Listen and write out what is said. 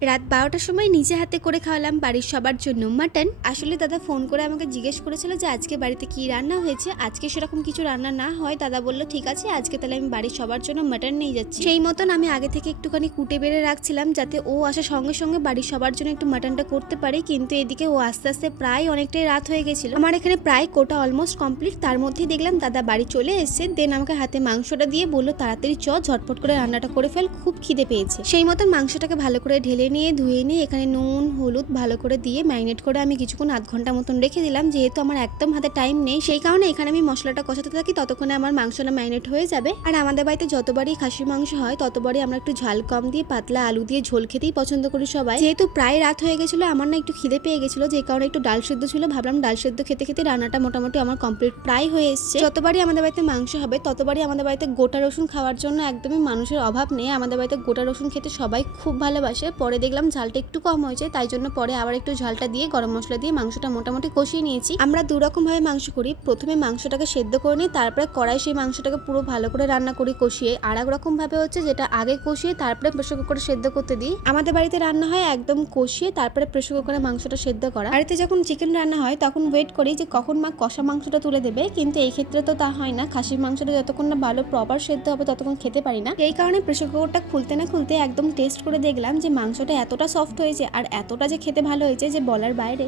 রাত ১২টার সময় নিজে হাতে করে খাওয়ালাম বাড়ির সবার জন্য মাটন। আসলে দাদা ফোন করে আমাকে জিজ্ঞেস করেছিল যে আজকে বাড়িতে কি রান্না হয়েছে। আজকে সেরকম কিছু রান্না না হয় দাদা বলল ঠিক আছে আজকে তাহলে আমি বাড়ির সবার জন্য মাটন নিয়ে যাচ্ছি। সেই মতন আমি আগে থেকে একটুখানি কুটে বেড়ে রাখছিলাম যাতে ও আসার সঙ্গে সঙ্গে বাড়ির সবার জন্য একটু মাটনটা করতে পারে। কিন্তু এদিকে ও আস্তে আস্তে প্রায় অনেকটাই রাত হয়ে গেছিল। আমার এখানে প্রায় কোটা অলমোস্ট কমপ্লিট। তার মধ্যেই দেখলাম দাদা বাড়ি চলে এসেছে। দেন আমাকে হাতে মাংসটা দিয়ে বললো তাড়াতাড়ি ঝটপট করে রান্নাটা করে ফেল, খুব খিদে পেয়েছে। সেই মতন মাংসটাকে ভালো করে ঢেলে নিয়ে ধুয়ে নিয়ে এখানে নুন হলুদ ভালো করে দিয়ে ম্যারিনেট করে আমি কিছুক্ষণ আধ ঘন্টা মতন রেখে দিলাম। যেহেতু আমার একদম হাতে টাইম নেই সেই কারণে এখানে আমি মশলাটা কষাতে থাকি, ততক্ষণে আমার মাংসটা ম্যারিনেট হয়ে যাবে। আর আমাদের বাড়িতে যতবারই খাসির মাংস হয় ততবারই আমরা একটু ঝাল কম দিয়ে পাতলা আলু দিয়ে ঝোল খেতেই পছন্দ করি সবাই। যেহেতু প্রায় রাত হয়ে গেছিল আমার না একটু খিদে পেয়ে গেছিল, যে কারণে একটু ডাল সেদ্ধ ছিল, ভাবলাম ডাল সেদ্ধ খেতে খেতে রান্নাটা মোটামুটি আমার কমপ্লিট প্রায় হয়ে এসছে। যতবারই আমাদের বাড়িতে মাংস হবে ততবারই আমাদের বাড়িতে গোটা রসুন খাওয়ার জন্য একদমই মানুষের অভাব নেই। আমাদের বাড়িতে গোটা রসুন খেতে সবাই খুব ভালোবাসে। পরে দেখলাম ঝালটা একটু কম হয়েছে, তাই জন্য পরে আবার একটু ঝালটা দিয়ে গরম মশলা দিয়ে মাংসটা মোটামুটি কষিয়ে নিয়েছি। আমরা দুরকম ভাবে মাংস করি, প্রথমে মাংসটাকে সেদ্ধ করে নিই, তারপরে কড়াই সেই মাংসটাকে পুরো ভালো করে রান্না করি কষিয়ে। আর এক রকম ভাবে হচ্ছে যেটা আগে কষিয়ে তারপরে প্রেসার কুকারে সেদ্ধ করতে দিই। আমাদের বাড়িতে রান্না হয় একদম কষিয়ে তারপরে প্রেসার কুকারে মাংসটা সেদ্ধ করা। বাড়িতে যখন চিকেন রান্না হয় তখন ওয়েট করি যে কখন মা কষা মাংসটা তুলে দেবে, কিন্তু এই ক্ষেত্রে তো তা হয় না। খাসির মাংসটা যতক্ষণ না ভালো প্রপার সেদ্ধ হবে ততক্ষণ খেতে পারি না। এই কারণে প্রেসার কুকারটা খুলতে না খুলতে একদম টেস্ট করে দেখলাম যে মাংসটা এতটা সফট হয়েছে আর এতটা যে খেতে ভালো হয়েছে যে বলার বাইরে।